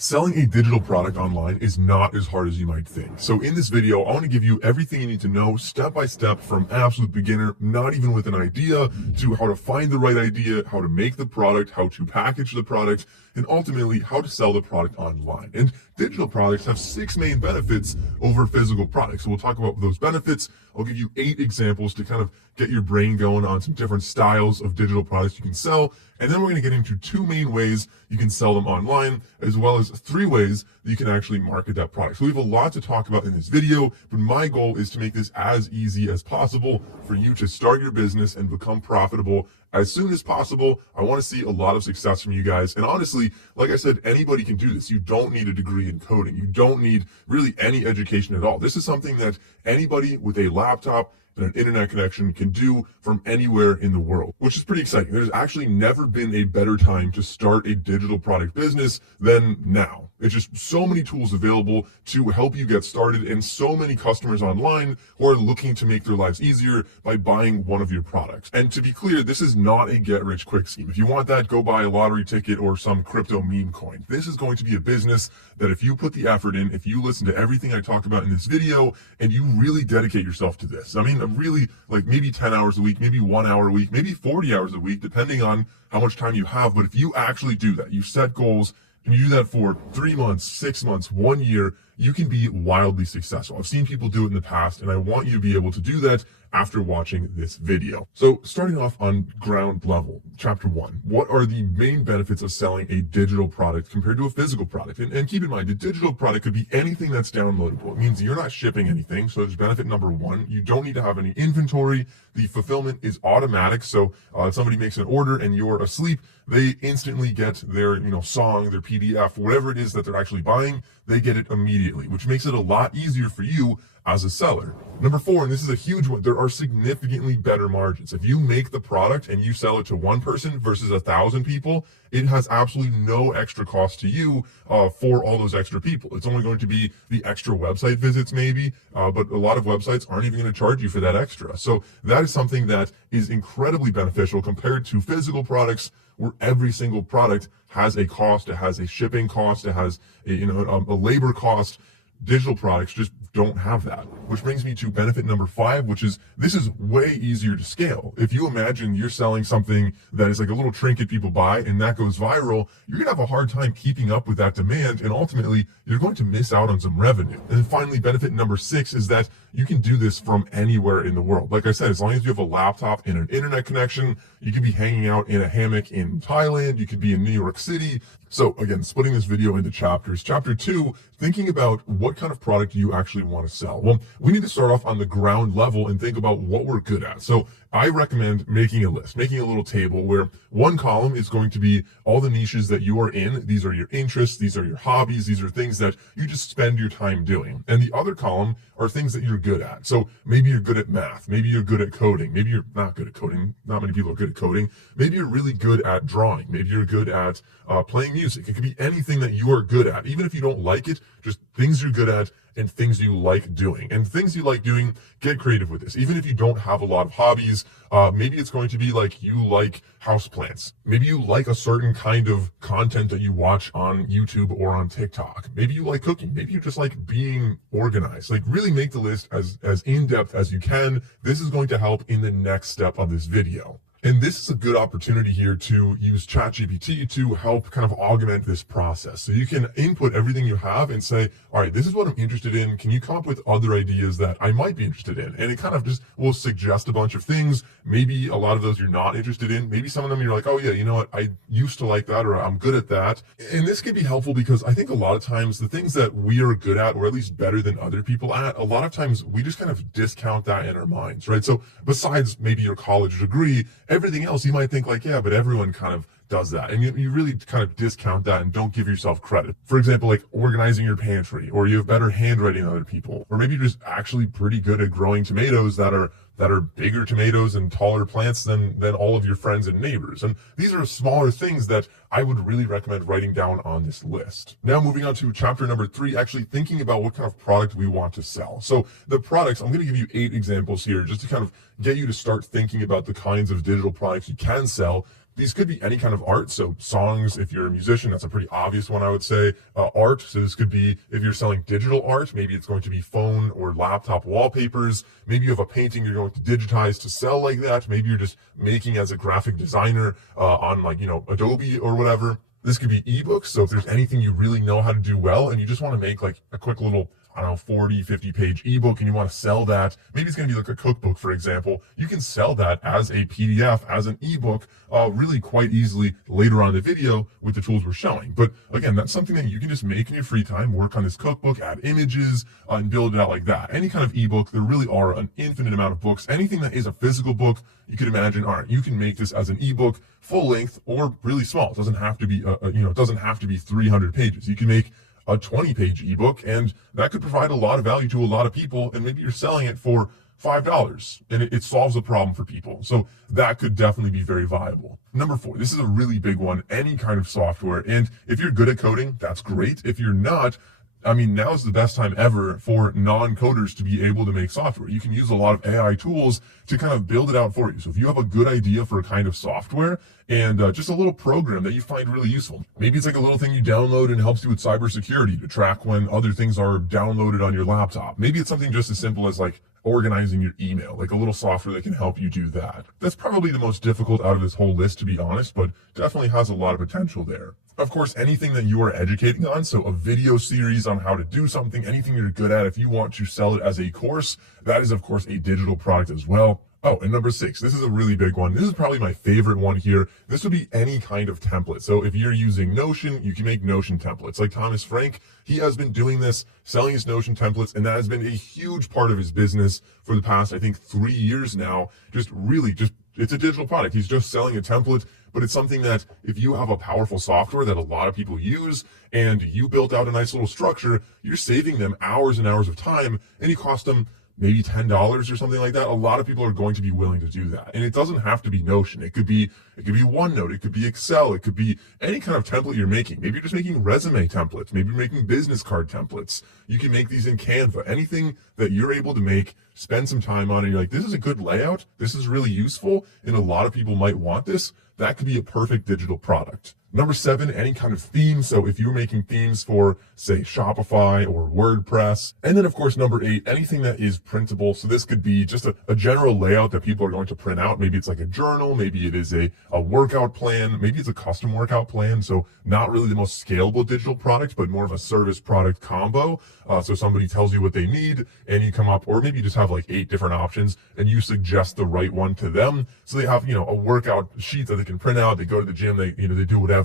Selling a digital product online is not as hard as you might think. So in this video, I want to give you everything you need to know step by step from absolute beginner, not even with an idea, to how to find the right idea, how to make the product, how to package the product, and ultimately how to sell the product online. And digital products have 6 main benefits over physical products. So we'll talk about those benefits. I'll give you 8 examples to kind of get your brain going on some different styles of digital products you can sell. And then we're going to get into 2 main ways you can sell them online, as well as 3 ways that you can actually market that product. So we have a lot to talk about in this video, but my goal is to make this as easy as possible for you to start your business and become profitable as soon as possible. I want to see a lot of success from you guys. And honestly, like I said, anybody can do this. You don't need a degree in coding. You don't need really any education at all. This is something that anybody with a laptop and an internet connection can do from anywhere in the world, which is pretty exciting. There's actually never been a better time to start a digital product business than now. It's just so many tools available to help you get started, and so many customers online who are looking to make their lives easier by buying one of your products. And to be clear, this is not a get-rich-quick scheme. If you want that, go buy a lottery ticket or some crypto meme coin. This is going to be a business that if you put the effort in, if you listen to everything I talk about in this video, and you really dedicate yourself to this, I mean, really, like maybe 10 hours a week, maybe 1 hour a week, maybe 40 hours a week, depending on how much time you have. But if you actually do that, you set goals, and you do that for 3 months, 6 months, 1 year, you can be wildly successful. I've seen people do it in the past, and I want you to be able to do that after watching this video. So starting off on ground level, chapter 1, what are the main benefits of selling a digital product compared to a physical product? And keep in mind, a digital product could be anything that's downloadable. It means you're not shipping anything. So there's benefit number 1. You don't need to have any inventory. The fulfillment is automatic. So if somebody makes an order and you're asleep, they instantly get their song, their PDF, whatever it is that they're actually buying, they get it immediately, which makes it a lot easier for you as a seller. Number 4, and this is a huge one, there are significantly better margins. If you make the product and you sell it to 1 person versus 1,000 people, it has absolutely no extra cost to you for all those extra people. It's only going to be the extra website visits maybe, but a lot of websites aren't even going to charge you for that extra. So that is something that is incredibly beneficial compared to physical products, where every single product has a cost. It has a shipping cost. It has a labor cost. Digital products just don't have that, which brings me to benefit number 5, which is this is way easier to scale. If you imagine you're selling something that is like a little trinket people buy and that goes viral, you're gonna have a hard time keeping up with that demand, and ultimately you're going to miss out on some revenue. And then finally, benefit number 6 is that you can do this from anywhere in the world. Like I said, as long as you have a laptop and an internet connection, you could be hanging out in a hammock in Thailand, you could be in New York City. So again, splitting this video into chapters. Chapter 2, thinking about what kind of product you actually want to sell. Well, we need to start off on the ground level and think about what we're good at. So I recommend making a list, making a little table where one column is going to be all the niches that you are in. These are your interests. These are your hobbies. These are things that you just spend your time doing. And the other column are things that you're good at. So maybe you're good at math. Maybe you're good at coding. Maybe you're not good at coding. Not many people are good at coding. Maybe you're really good at drawing. Maybe you're good at playing music. It could be anything that you are good at. Even if you don't like it, just things you're good at and things you like doing. And things you like doing, get creative with this. Even if you don't have a lot of hobbies, maybe it's going to be like you like houseplants. Maybe you like a certain kind of content that you watch on YouTube or on TikTok. Maybe you like cooking. Maybe you just like being organized. Like really make the list as in-depth as you can. This is going to help in the next step of this video. And this is a good opportunity here to use ChatGPT to help kind of augment this process. So you can input everything you have and say, all right, this is what I'm interested in. Can you come up with other ideas that I might be interested in? And it kind of just will suggest a bunch of things. Maybe a lot of those you're not interested in. Maybe some of them you're like, oh yeah, you know what? I used to like that, or I'm good at that. And this can be helpful because I think a lot of times the things that we are good at, or at least better than other people at, a lot of times we just kind of discount that in our minds, right? So besides maybe your college degree, everything else you might think like, yeah, but everyone kind of does that. And you really kind of discount that and don't give yourself credit. For example, like organizing your pantry, or you have better handwriting than other people, or maybe you're just actually pretty good at growing tomatoes that are bigger tomatoes and taller plants than all of your friends and neighbors. And these are smaller things that I would really recommend writing down on this list. Now moving on to chapter number 3, actually thinking about what kind of product we want to sell. So the products, I'm going to give you 8 examples here just to kind of get you to start thinking about the kinds of digital products you can sell. These could be any kind of art. So songs, if you're a musician, that's a pretty obvious one, I would say. Art, so this could be, if you're selling digital art, maybe it's going to be phone or laptop wallpapers. Maybe you have a painting you're going to digitize to sell like that. Maybe you're just making as a graphic designer on like, Adobe or whatever. This could be ebooks. So if there's anything you really know how to do well and you just want to make like a quick little, 40, 50 page ebook and you want to sell that, maybe it's going to be like a cookbook, for example. You can sell that as a PDF, as an ebook, really quite easily later on in the video with the tools we're showing. But again, that's something that you can just make in your free time, work on this cookbook, add images, and build it out like that. Any kind of ebook, there really are an infinite amount of books. Anything that is a physical book, you could imagine, all right, you can make this as an ebook, full length or really small. It doesn't have to be, it doesn't have to be 300 pages. You can make a 20-page ebook, and that could provide a lot of value to a lot of people, and maybe you're selling it for $5 and it solves a problem for people. So that could definitely be very viable. Number 4, this is a really big one, any kind of software. And if you're good at coding, that's great. If you're not, now is the best time ever for non-coders to be able to make software. You can use a lot of AI tools to kind of build it out for you. So if you have a good idea for a kind of software and just a little program that you find really useful, maybe it's like a little thing you download and it helps you with cybersecurity to track when other things are downloaded on your laptop. Maybe it's something just as simple as like organizing your email, like a little software that can help you do that. That's probably the most difficult out of this whole list, to be honest, but definitely has a lot of potential there. Of course, anything that you are educating on, so a video series on how to do something, anything you're good at, if you want to sell it as a course, that is of course a digital product as well. Oh, and number 6, this is a really big one. This is probably my favorite one here. This would be any kind of template. So if you're using Notion, you can make Notion templates. Like Thomas Frank, he has been doing this, selling his Notion templates, and that has been a huge part of his business for the past, I think, 3 years now. It's a digital product. He's just selling a template, but it's something that if you have a powerful software that a lot of people use and you built out a nice little structure, you're saving them hours and hours of time, and you cost them maybe $10 or something like that. A lot of people are going to be willing to do that. And it doesn't have to be Notion. It could be OneNote. It could be Excel. It could be any kind of template you're making. Maybe you're just making resume templates. Maybe you're making business card templates. You can make these in Canva. Anything that you're able to make, spend some time on, and you're like, this is a good layout. This is really useful, and a lot of people might want this. That could be a perfect digital product. Number 7, any kind of theme. So if you're making themes for, say, Shopify or WordPress. And then, of course, number 8, anything that is printable. So this could be just a general layout that people are going to print out. Maybe it's like a journal. Maybe it is a workout plan. Maybe it's a custom workout plan. So not really the most scalable digital product, but more of a service product combo. So somebody tells you what they need and you come up, or maybe you just have like 8 different options and you suggest the right one to them. So they have, a workout sheet that they can print out. They go to the gym, they do whatever.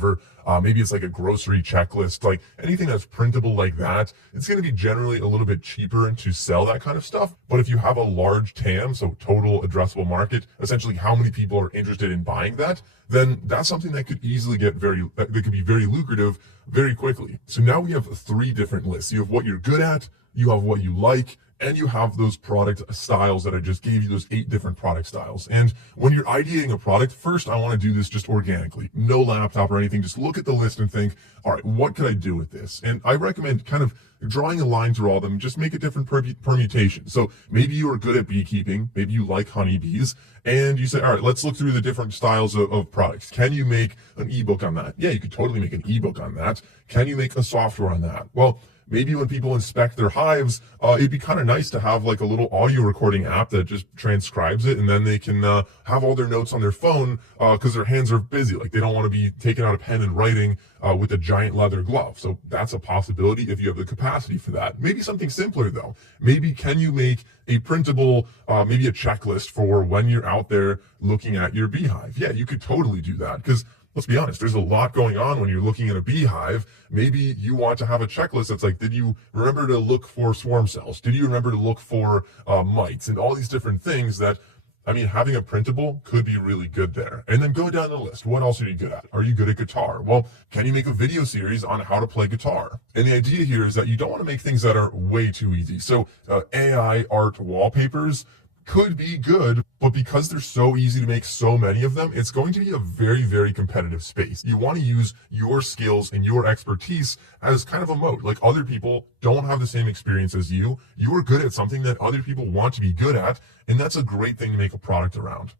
Maybe it's like a grocery checklist, like anything that's printable like that. It's going to be generally a little bit cheaper to sell that kind of stuff. But if you have a large TAM, so total addressable market, essentially how many people are interested in buying that, then that's something that could easily that could be very lucrative very quickly. So now we have 3 different lists. You have what you're good at, you have what you like, and you have those product styles that I just gave you, those 8 different product styles. And when you're ideating a product, first I want to do this just organically, no laptop or anything. Just look at the list and think, all right, what could I do with this? And I recommend kind of drawing a line through all of them, just make a different permutation. So maybe you are good at beekeeping, maybe you like honeybees, and you say, all right, let's look through the different styles of products. Can you make an ebook on that? Yeah, you could totally make an ebook on that. Can you make a software on that? Well, maybe when people inspect their hives, it'd be kind of nice to have like a little audio recording app that just transcribes it, and then they can have all their notes on their phone because their hands are busy. Like they don't want to be taking out a pen and writing with a giant leather glove. So that's a possibility if you have the capacity for that. Maybe something simpler though. Maybe can you make a printable, maybe a checklist for when you're out there looking at your beehive? Yeah, you could totally do that because let's be honest, there's a lot going on when you're looking at a beehive. Maybe you want to have a checklist that's like, did you remember to look for swarm cells? Did you remember to look for mites? And all these different things that, having a printable could be really good there. And then go down the list. What else are you good at? Are you good at guitar? Well, can you make a video series on how to play guitar? And the idea here is that you don't want to make things that are way too easy. So AI art wallpapers could be good, but because they're so easy to make so many of them, it's going to be a very, very competitive space. You want to use your skills and your expertise as kind of a moat. Like other people don't have the same experience as you. You are good at something that other people want to be good at, and that's a great thing to make a product around.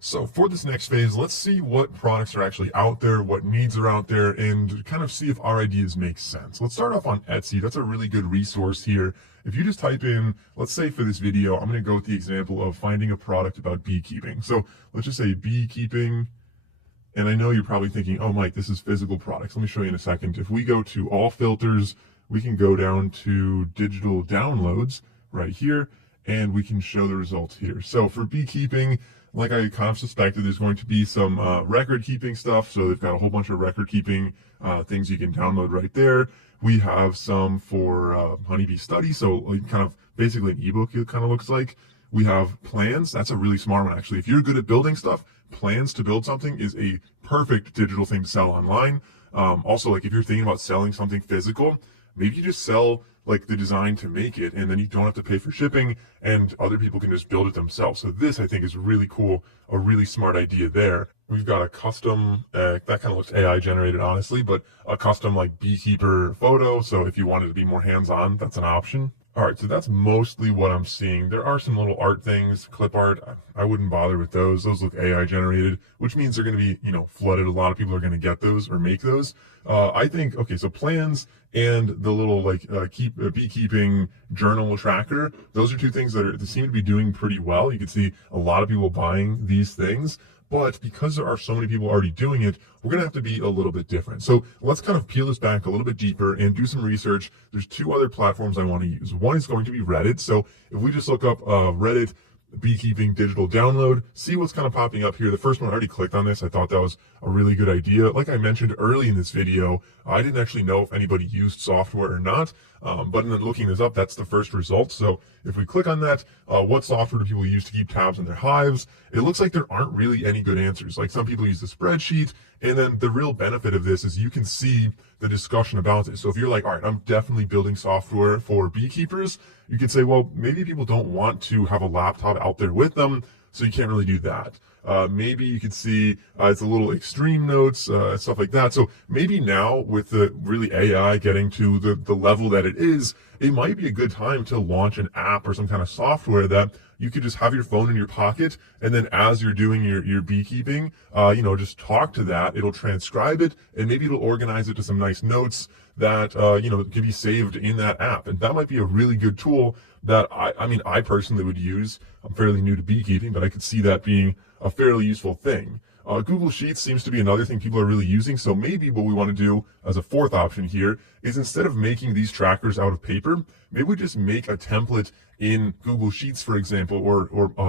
So for this next phase, let's see what products are actually out there, what needs are out there, and kind of see if our ideas make sense. Let's start off on Etsy. That's a really good resource here. If you just type in, let's say for this video, I'm going to go with the example of finding a product about beekeeping. So let's just say beekeeping. And I know you're probably thinking, oh, Mike, this is physical products. Let me show you in a second. If we go to all filters, we can go down to digital downloads right here, and we can show the results here. So for beekeeping, like I kind of suspected, there's going to be some record keeping stuff. So they've got a whole bunch of record keeping things you can download right there. We have some for honeybee study. So like kind of basically an ebook, it kind of looks like. We have plans. That's a really smart one, actually. If you're good at building stuff, plans to build something is a perfect digital thing to sell online. Also, like if you're thinking about selling something physical, maybe you just sell like the design to make it, and then you don't have to pay for shipping, and other people can just build it themselves. So this, I think, is really cool, a really smart idea there. We've got a custom, that kind of looks AI generated, honestly, but a custom like beekeeper photo. So if you wanted to be more hands-on, that's an option. All right, so that's mostly what I'm seeing. There are some little art things, clip art. I wouldn't bother with those. Those look AI generated, which means they're going to be, flooded. A lot of people are going to get those or make those. I think, okay, so plans and the little beekeeping journal tracker, those are two things that seem to be doing pretty well. You can see a lot of people buying these things. But because there are so many people already doing it, we're going to have to be a little bit different. So let's kind of peel this back a little bit deeper and do some research. There's two other platforms I want to use. One is going to be Reddit. So if we just look up Reddit beekeeping digital download, see what's kind of popping up here. The first one, I already clicked on this. I thought that was a really good idea. Like I mentioned early in this video, I didn't actually know if anybody used software or not. But in looking this up, that's the first result. So if we click on that, what software do people use to keep tabs on their hives? It looks like there aren't really any good answers. Like some people use the spreadsheet, and then the real benefit of this is you can see the discussion about it. So if you're like, all right, I'm definitely building software for beekeepers, you can say, well, maybe people don't want to have a laptop out there with them, so you can't really do that. Maybe you could see it's a little extreme notes, stuff like that. So maybe now with the really AI getting to the level that it is, it might be a good time to launch an app or some kind of software that you could just have your phone in your pocket, and then as you're doing your beekeeping, just talk to that. It'll transcribe it, and maybe it'll organize it to some nice notes that, can be saved in that app. And that might be a really good tool that I personally would use. I'm fairly new to beekeeping, but I could see that being a fairly useful thing. Google Sheets seems to be another thing people are really using. So maybe what we want to do as a fourth option here is, instead of making these trackers out of paper, maybe we just make a template in Google Sheets, for example, or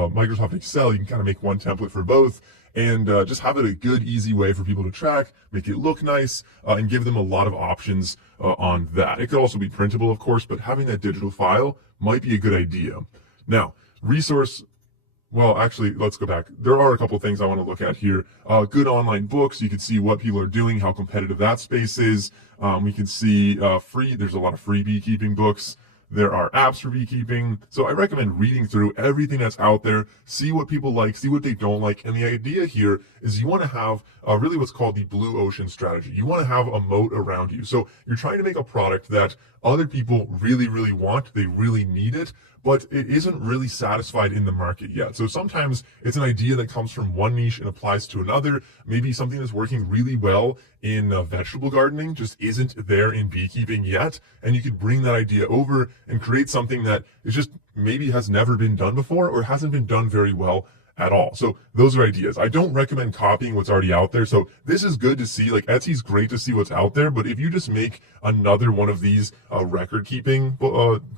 Microsoft Excel. You can kind of make one template for both, and just have it a good, easy way for people to track, make it look nice, and give them a lot of options on that. It could also be printable, of course, but having that digital file might be a good idea. Now, well, actually, let's go back. There are a couple things I want to look at here. Good online books. You can see what people are doing, how competitive that space is. We can see there's a lot of free beekeeping books. There are apps for beekeeping. So I recommend reading through everything that's out there, see what people like, see what they don't like. And the idea here is you want to have really what's called the blue ocean strategy. You want to have a moat around you. So you're trying to make a product that other people really, really want. They really need it, but it isn't really satisfied in the market yet. So sometimes it's an idea that comes from one niche and applies to another. Maybe something that's working really well in vegetable gardening just isn't there in beekeeping yet. And you could bring that idea over and create something that is just maybe has never been done before, or hasn't been done very well at all. So those are ideas. I don't recommend copying what's already out there. So this is good to see. Like Etsy's great to see what's out there, but if you just make another one of these record keeping,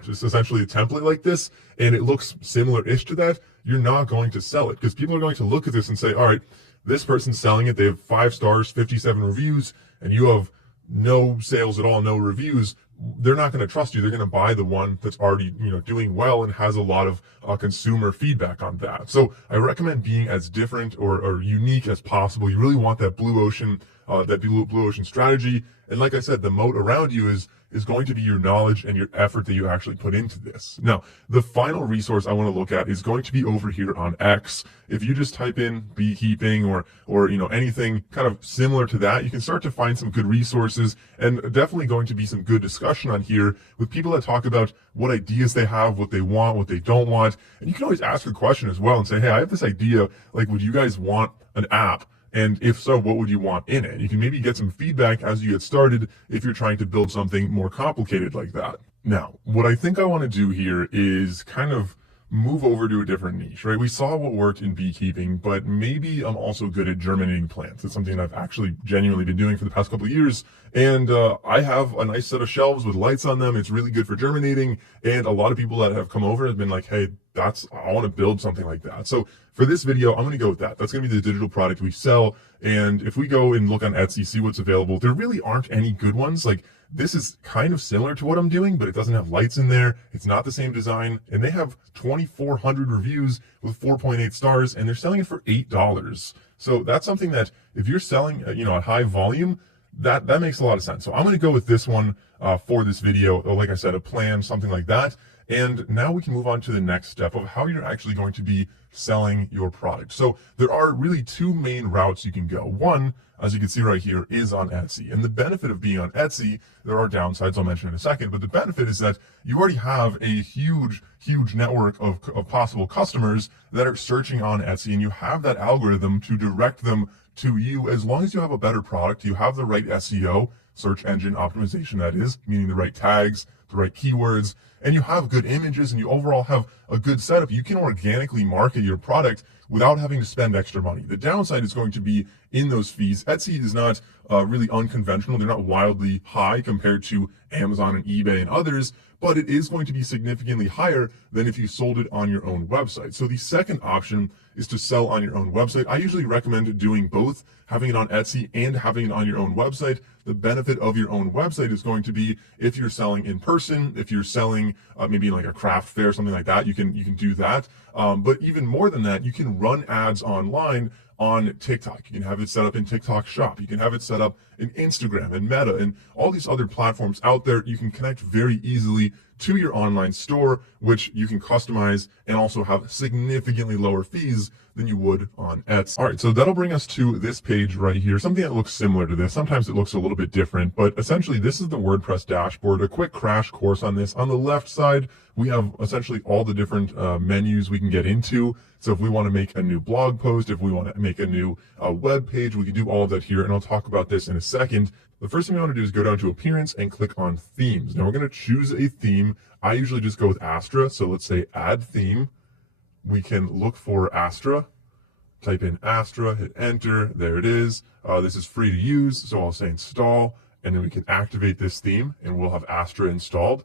just essentially a template like this, and it looks similar-ish to that, you're not going to sell it, because people are going to look at this and say, all right, this person's selling it. They have 5 stars, 57 reviews, and you have no sales at all, no reviews. They're not going to trust you. They're going to buy the one that's already, doing well and has a lot of consumer feedback on that. So I recommend being as different or unique as possible. You really want that blue ocean strategy. And like I said, the moat around you is is going to be your knowledge and your effort that you actually put into this. Now, the final resource I want to look at is going to be over here on X. If you just type in beekeeping or anything kind of similar to that, you can start to find some good resources, and definitely going to be some good discussion on here with people that talk about what ideas they have, what they want, what they don't want. And you can always ask a question as well and say, hey, I have this idea, like, would you guys want an app? And if so, what would you want in it? You can maybe get some feedback as you get started if you're trying to build something more complicated like that. Now, what I think I want to do here is kind of move over to a different niche, right? We saw what worked in beekeeping, but maybe I'm also good at germinating plants. It's something I've actually genuinely been doing for the past couple of years. And I have a nice set of shelves with lights on them. It's really good for germinating. And a lot of people that have come over have been like, hey, I want to build something like that. So for this video, I'm going to go with that. That's going to be the digital product we sell. And if we go and look on Etsy, see what's available, there really aren't any good ones. Like, this is kind of similar to what I'm doing, but it doesn't have lights in there. It's not the same design. And they have 2,400 reviews with 4.8 stars, and they're selling it for $8. So that's something that if you're selling, at high volume, that makes a lot of sense. So I'm going to go with this one for this video. Like I said, a plan, something like that. And now we can move on to the next step of how you're actually going to be selling your product. So there are really two main routes you can go. One, as you can see right here, is on Etsy. And the benefit of being on Etsy, there are downsides I'll mention in a second, but the benefit is that you already have a huge network of possible customers that are searching on Etsy, and you have that algorithm to direct them to you. As long as you have a better product, you have the right SEO, search engine optimization, that is, meaning the right tags, the right keywords, and you have good images, and you overall have a good setup, you can organically market your product without having to spend extra money. The downside is going to be in those fees. Etsy is not really unconventional. They're not wildly high compared to Amazon and eBay and others, but it is going to be significantly higher than if you sold it on your own website. So the second option is to sell on your own website. I usually recommend doing both, having it on Etsy and having it on your own website. The benefit of your own website is going to be if you're selling in person, if you're selling maybe like a craft fair, something like that, you can do that. But even more than that, you can run ads online on TikTok. You can have it set up in TikTok Shop. You can have it set up in Instagram and Meta and all these other platforms out there. You can connect very easily to your online store, which you can customize and also have significantly lower fees than you would on Etsy. All right, so that'll bring us to this page right here, something that looks similar to this. Sometimes it looks a little bit different, but essentially this is the WordPress dashboard, a quick crash course on this. On the left side, we have essentially all the different menus we can get into. So if we want to make a new blog post, if we want to make a new web page, we can do all of that here, and I'll talk about this in a second. The first thing we want to do is go down to Appearance and click on Themes. Now we're going to choose a theme. I usually just go with Astra, so let's say Add Theme. We can look for Astra, type in Astra, hit Enter, there it is. This is free to use, so I'll say Install, and then we can activate this theme, and we'll have Astra installed.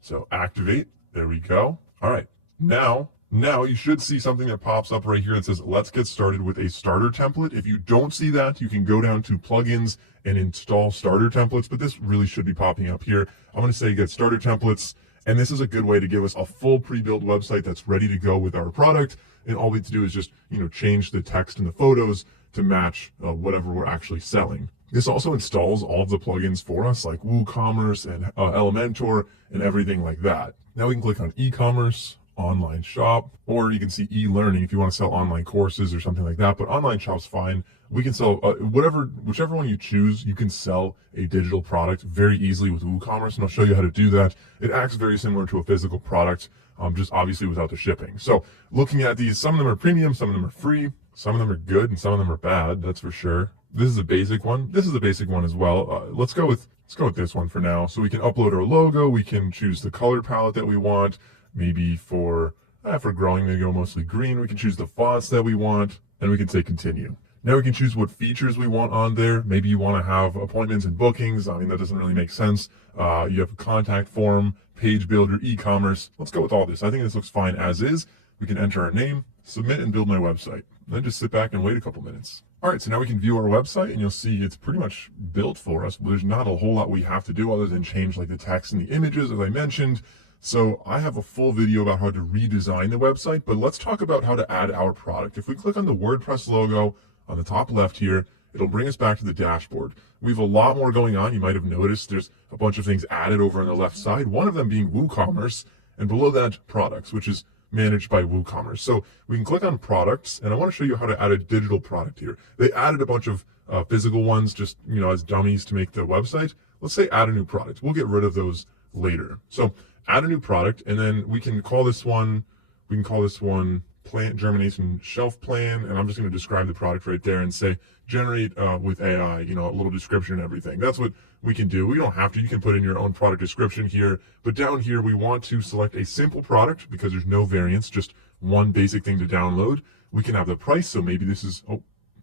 So Activate, there we go. All right, now you should see something that pops up right here that says, let's get started with a starter template. If you don't see that, you can go down to plugins and install starter templates, but this really should be popping up here. I'm going to say get starter templates, and this is a good way to give us a full pre-built website that's ready to go with our product. And all we have to do is just, change the text and the photos to match whatever we're actually selling. This also installs all of the plugins for us, like WooCommerce and Elementor and everything like that. Now we can click on e-commerce, online shop, or you can see e-learning if you want to sell online courses or something like that, but online shop's fine. We can sell whichever one you choose. You can sell a digital product very easily with WooCommerce, and I'll show you how to do that. It acts very similar to a physical product, just obviously without the shipping. So looking at these, some of them are premium, some of them are free, some of them are good, and some of them are bad, that's for sure. This is a basic one. This is a basic one as well. Let's go with this one for now. So we can upload our logo. We can choose the color palette that we want. Maybe for growing, they go mostly green. We can choose the fonts that we want, and we can say continue. Now we can choose what features we want on there. Maybe you want to have appointments and bookings. I mean, that doesn't really make sense. You have a contact form, page builder, e-commerce. Let's go with all this. I think this looks fine as is. We can enter our name, submit, and build my website. Then just sit back and wait a couple minutes. All right, so now we can view our website, and you'll see it's pretty much built for us. There's not a whole lot we have to do other than change like the text and the images, as I mentioned. So I have a full video about how to redesign the website, but let's talk about how to add our product. If we click on the WordPress logo on the top left here, It'll bring us back to the dashboard. We have a lot more going on. You might have noticed there's a bunch of things added over on the left side, one of them being WooCommerce, and below that products, which is managed by WooCommerce. So we can click on products, and I want to show you how to add a digital product here. They added a bunch of physical ones just, as dummies to make the website. Let's say add a new product. We'll get rid of those later. So add a new product, and then we can call this one plant germination shelf plan, and I'm just going to describe the product right there and say generate with AI, a little description and everything. That's what we can do. We don't have to. You can put in your own product description here, but down here we want to select a simple product because there's no variants, just one basic thing to download. We can have the price, so maybe this is,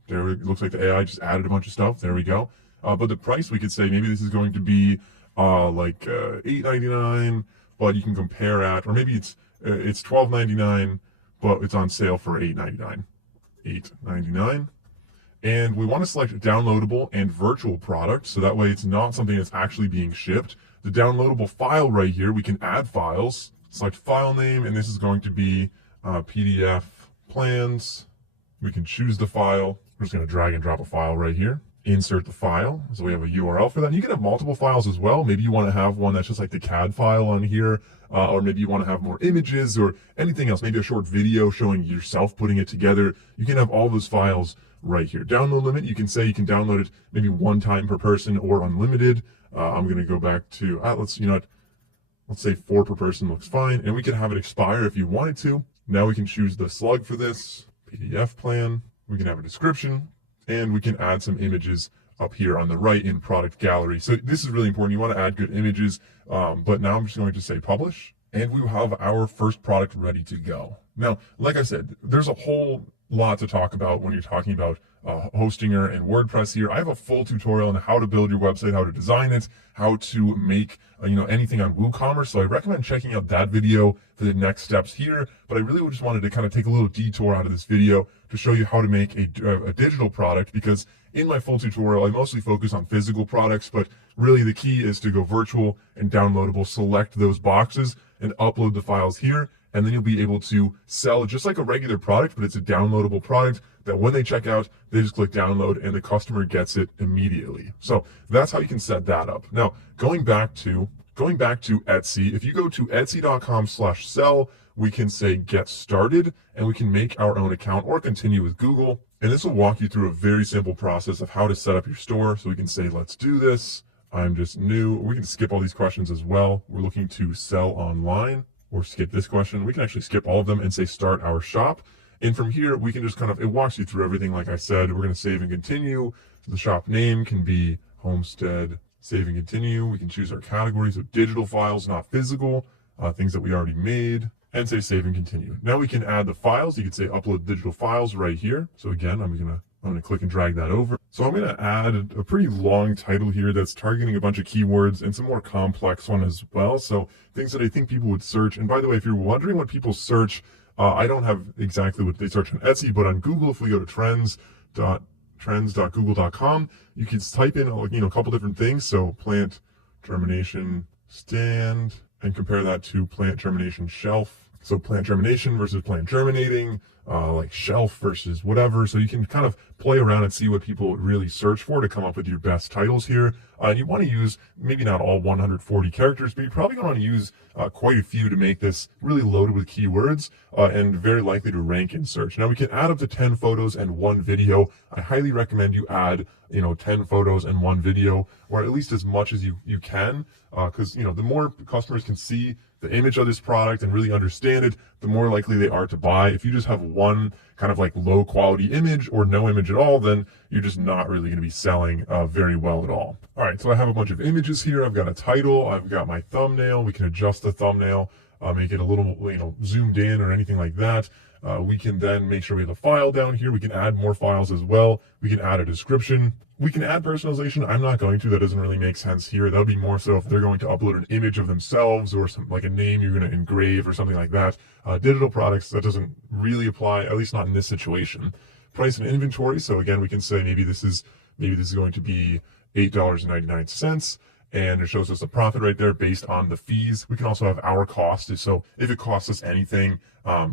there it looks like the AI just added a bunch of stuff. There we go. But the price, we could say maybe this is going to be like $8.99, but you can compare at, or maybe it's $12.99, but it's on sale for $8.99. And we want to select downloadable and virtual product, so that way it's not something that's actually being shipped. The downloadable file right here, we can add files, select file name, and this is going to be PDF plans. We can choose the file. We're just going to drag and drop a file right here. Insert the file, so we have a URL for that. And you can have multiple files as well. Maybe you want to have one that's just like the CAD file on here, or maybe you want to have more images or anything else, maybe a short video showing yourself putting it together. You can have all those files right here. Download limit, you can say you can download it maybe one time per person or unlimited. I'm going to go back to, let's say 4 per person looks fine, and we can have it expire if you wanted to. Now we can choose the slug for this, PDF plan. We can have a description, and we can add some images up here on the right in product gallery. So this is really important. You want to add good images, but now I'm just going to say publish, and we have our first product ready to go. Now, like I said, there's a whole lot to talk about when you're talking about Hostinger and WordPress here. I have a full tutorial on how to build your website, how to design it, how to make anything on WooCommerce. So I recommend checking out that video for the next steps here. But I really just wanted to kind of take a little detour out of this video to show you how to make a digital product, because in my full tutorial, I mostly focus on physical products, but really the key is to go virtual and downloadable, select those boxes and upload the files here. And then you'll be able to sell it just like a regular product, but it's a downloadable product that when they check out, they just click download and the customer gets it immediately. So that's how you can set that up. Now, going back to Etsy, if you go to etsy.com/sell, we can say get started, and we can make our own account or continue with Google. And this will walk you through a very simple process of how to set up your store. So we can say, let's do this. I'm just new. We can skip all these questions as well. We're looking to sell online. Or skip this question. We can actually skip all of them and say start our shop. And from here, we can just it walks you through everything. Like I said, we're going to save and continue. So the shop name can be Homestead, save and continue. We can choose our categories of digital files, not physical, things that we already made, and say save and continue. Now we can add the files. You can say upload digital files right here. So again, I'm going to click and drag that over. So I'm going to add a pretty long title here that's targeting a bunch of keywords and some more complex one as well. So things that I think people would search. And by the way, if you're wondering what people search, I don't have exactly what they search on Etsy, but on Google, if we go to trends.google.com, you can type in a couple different things. So plant germination stand, and compare that to plant germination shelf. So plant germination versus plant germinating, like shelf versus whatever. So you can kind of play around and see what people really search for to come up with your best titles here. And you want to use maybe not all 140 characters, but you're probably going to want to use quite a few to make this really loaded with keywords and very likely to rank in search. Now we can add up to 10 photos and 1 video. I highly recommend you add 10 photos and 1 video, or at least as much as you can, because the more customers can see the image of this product and really understand it, the more likely they are to buy. If you just have one kind of like low quality image or no image at all, then you're just not really going to be selling very well at all. All right, so I have a bunch of images here. I've got a title, I've got my thumbnail. We can adjust the thumbnail, make it a little zoomed in or anything like that. We can then make sure we have a file down here. We can add more files as well. We can add a description. We can add personalization. I'm not going to. That doesn't really make sense here. That would be more so if they're going to upload an image of themselves or some like a name you're going to engrave or something like that. Digital products, that doesn't really apply, at least not in this situation. Price and inventory. So again, we can say maybe this is going to be $8.99. and it shows us the profit right there based on the fees. We can also have our cost. So if it costs us anything,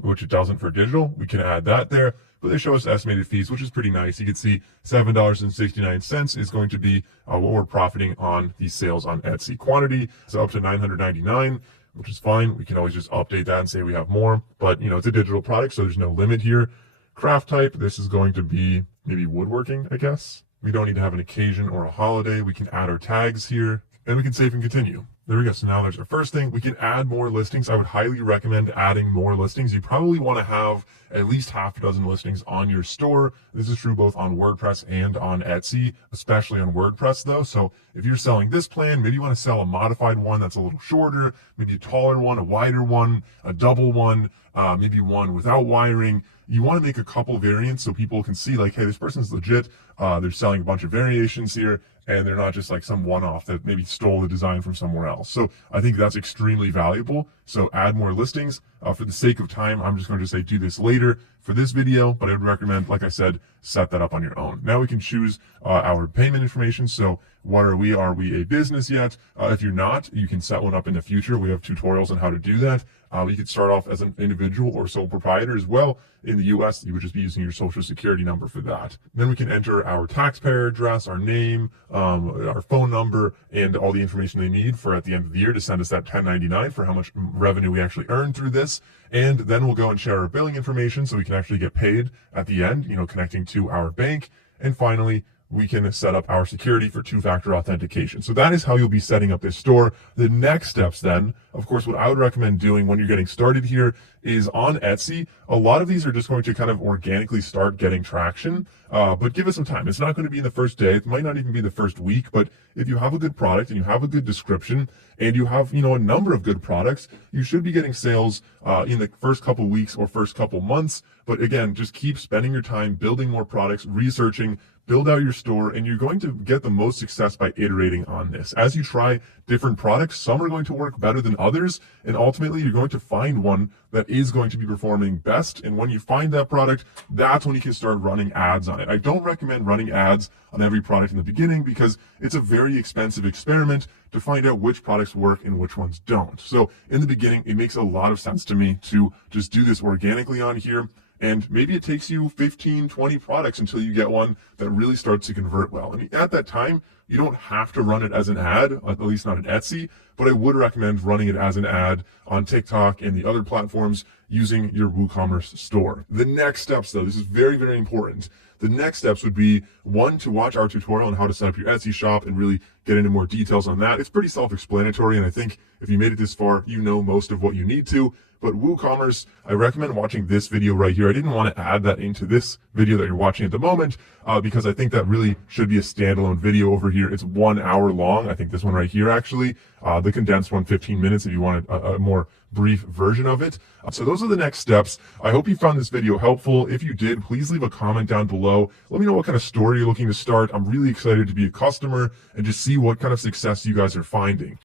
which it doesn't for digital, we can add that there. But they show us estimated fees, which is pretty nice. You can see $7.69 is going to be what we're profiting on these sales on Etsy. Quantity is up to 999, which is fine. We can always just update that and say we have more, but it's a digital product, so there's no limit here. Craft type, this is going to be maybe woodworking, I guess. We don't need to have an occasion or a holiday. We can add our tags here, and we can save and continue. There we go. So now there's our first thing. We can add more listings. I would highly recommend adding more listings. You probably want to have at least half a dozen listings on your store. This is true both on WordPress and on Etsy, especially on WordPress though. So if you're selling this plan, maybe you want to sell a modified one that's a little shorter, maybe a taller one, a wider one, a double one, maybe one without wiring. You want to make a couple variants so people can see like, hey, this person's legit. They're selling a bunch of variations here, and they're not just like some one-off that maybe stole the design from somewhere else. So I think that's extremely valuable. So add more listings. For the sake of time, I'm just going to say do this later for this video, but I would recommend, like I said, set that up on your own. Now we can choose our payment information. So what are we? Are we a business yet? If you're not, you can set one up in the future. We have tutorials on how to do that. You could start off as an individual or sole proprietor as well. In the US, you would just be using your social security number for that. Then we can enter our taxpayer address, our name, our phone number, and all the information they need for at the end of the year to send us that 1099 for how much revenue we actually earned through this. And then we'll go and share our billing information so we can actually get paid at the end, connecting to our bank. And finally, we can set up our security for two-factor authentication. So that is how you'll be setting up this store. The next steps then, of course, what I would recommend doing when you're getting started here is on Etsy. A lot of these are just going to kind of organically start getting traction, but give it some time. It's not going to be in the first day. It might not even be the first week, but if you have a good product and you have a good description and you have, a number of good products, you should be getting sales in the first couple weeks or first couple months. But again, just keep spending your time building more products, researching, build out your store, and you're going to get the most success by iterating on this. As you try different products, some are going to work better than others, and ultimately you're going to find one that is going to be performing best. And when you find that product, that's when you can start running ads on it. I don't recommend running ads on every product in the beginning because it's a very expensive experiment to find out which products work and which ones don't. So in the beginning, it makes a lot of sense to me to just do this organically on here. And maybe it takes you 15, 20 products until you get one that really starts to convert well. And at that time, you don't have to run it as an ad, at least not at Etsy, but I would recommend running it as an ad on TikTok and the other platforms using your WooCommerce store. The next steps though, this is very, very important. The next steps would be, one, to watch our tutorial on how to set up your Etsy shop and really get into more details on that. It's pretty self-explanatory, and I think if you made it this far, you know most of what you need to. But WooCommerce, I recommend watching this video right here. I didn't want to add that into this video that you're watching at the moment because I think that really should be a standalone video over here. It's 1 hour long. I think this one right here, actually, the condensed one, 15 minutes if you want a more brief version of it. So those are the next steps. I hope you found this video helpful. If you did, please leave a comment down below. Let me know what kind of store you're looking to start. I'm really excited to be a customer and just see what kind of success you guys are finding.